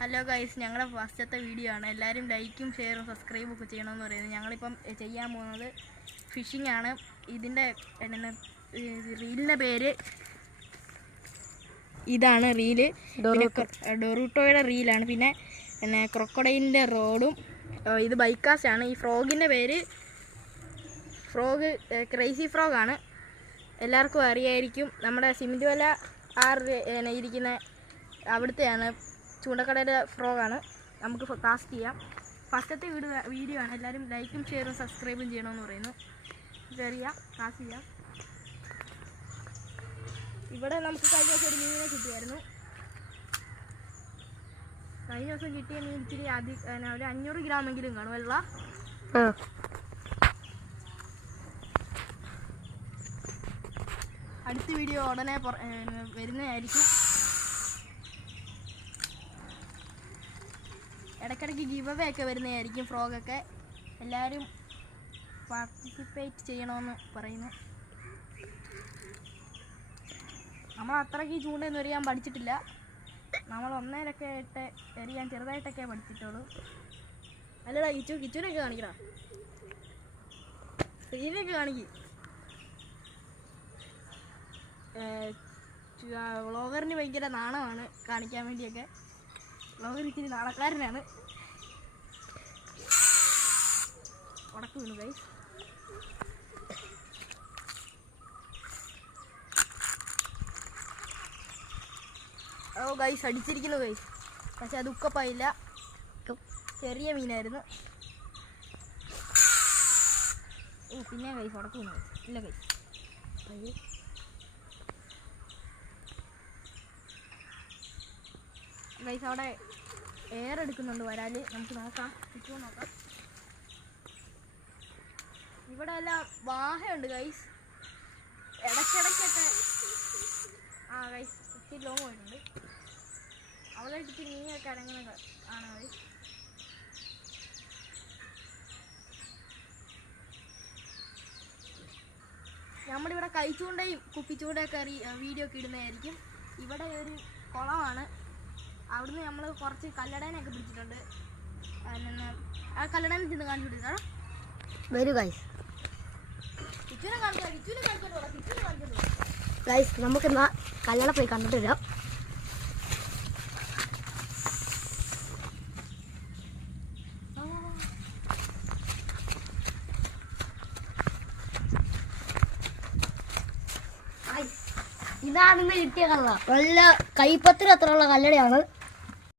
Hello guys, ഞങ്ങളുടെ ഫസ്റ്റത്തെ video ആണ്. എല്ലാവരും ലൈക്കും ഷെയറും സബ്സ്ക്രൈബും ഒക്കെ ചെയ്യണമെന്ന് പറയുന്നത്. ഞങ്ങളിപ്പം ചെയ്യാൻ പോകുന്നത് ഫിഷിംഗ് ആണ്. ഇതിൻ്റെ റീലിൻ്റെ പേര് ഇതാണ്. റീല് ഡൊറൂട്ടോയുടെ റീലാണ്. പിന്നെ ക്രൊക്കഡൈലിൻ്റെ റോഡും. ഇത് ബൈക്കാസ്റ്റ് ആണ്. ഈ ഫ്രോഗിൻ്റെ പേര് ക്രേസി ഫ്രോഗാണ്. എല്ലാവർക്കും അറിയായിരിക്കും. നമ്മുടെ സിമിൻറ്റുവല ഇരിക്കുന്ന അവിടുത്തെയാണ്. ചൂണ്ടക്കടയുടെ ഫ്രോഗാണ്. നമുക്ക് കാസ്റ്റ് ചെയ്യാം. ഫസ്റ്റത്തെ വീഡിയോ ആണ്. എല്ലാവരും ലൈക്കും ഷെയറും സബ്സ്ക്രൈബും ചെയ്യണമെന്ന് പറയുന്നു. ഇതറിയാം, കാസ്റ്റ് ചെയ്യാം. ഇവിടെ നമുക്ക് കഴിഞ്ഞ ദിവസം ഒരു മീനെ കിട്ടിയായിരുന്നു. കഴിഞ്ഞ ദിവസം കിട്ടിയ മീൻ ഇച്ചിരി ഒരു 500 ഗ്രാമെങ്കിലും കാണും. വെള്ള അടുത്ത വീഡിയോ ഉടനെ വരുന്നതായിരിക്കും. ഇടയ്ക്കിടയ്ക്ക് ഗിവ് അവേ ഒക്കെ വരുന്നതായിരിക്കും. ഫ്രോഗൊക്കെ എല്ലാവരും പാർട്ടിസിപ്പേറ്റ് ചെയ്യണമെന്ന് പറയുന്നു. നമ്മൾ അത്രയ്ക്ക് ചൂണ്ടയൊന്നും എറിയാൻ പഠിച്ചിട്ടില്ല. നമ്മൾ ഒന്നേലൊക്കെ എറിയാൻ ചെറുതായിട്ടൊക്കെ പഠിച്ചിട്ടുള്ളൂ. അല്ലടാ കിച്ചൂനൊക്കെ കാണിക്കടാ, സീനൊക്കെ കാണിക്കും. വ്ളോഗറിന് ഭയങ്കര നാണമാണ് കാണിക്കാൻ വേണ്ടിയൊക്കെ. വ്ളോഗർ ഇച്ചിരി നാണക്കാരനാണ്. ഉടക്ക് വീണു ഗൈസ്. Guys അടിച്ചിരിക്കുന്നു guys. പക്ഷെ അത് ഉക്കപ്പായില്ല. ചെറിയ മീനായിരുന്നു. പിന്നെ ഗൈസ് ഉടക്ക് വീണു. ഇല്ല ഗൈസ്, ഗൈസ് അവിടെ എയർ എടുക്കുന്നുണ്ട് വരാല്. നമുക്ക് നോക്കാം, ചുറ്റും നോക്കാം. ഇവിടെ എല്ലാം വാഹയുണ്ട് ഗൈസ്. ഇടയ്ക്കിടയ്ക്കൊക്കെ ഗൈസ് ഇച്ചിരി ലോങ് പോയിട്ടുണ്ട്. അവിടെ ഇച്ചിരി മീനൊക്കെ അടങ്ങുന്ന ആണ് ഗൈസ്. നമ്മളിവിടെ കൈച്ചൂണ്ടയും കുപ്പിച്ചൂണ്ടയൊക്കെ വീഡിയോ ഒക്കെ ഇടുന്നതായിരിക്കും. ഇവിടെ ഒരു കുളമാണ്. അവിടുന്ന് നമ്മൾ കുറച്ച് കല്ലടേനൊക്കെ പിടിച്ചിട്ടുണ്ട്. ആ കല്ലടേനെ ചെന്ന് കാണിച്ചു കൊടുക്കാം. വരൂ ഗൈസ്. ഗൈസ് നമുക്ക് എന്നാ കല്ലട പോയി കണ്ടിട്ട് വരാം. ഇതാണ് ഇന്ന് കിട്ടിയ കല്ലട. നല്ല കൈപ്പത്തിന് അത്രയുള്ള കല്ലടയാണ്.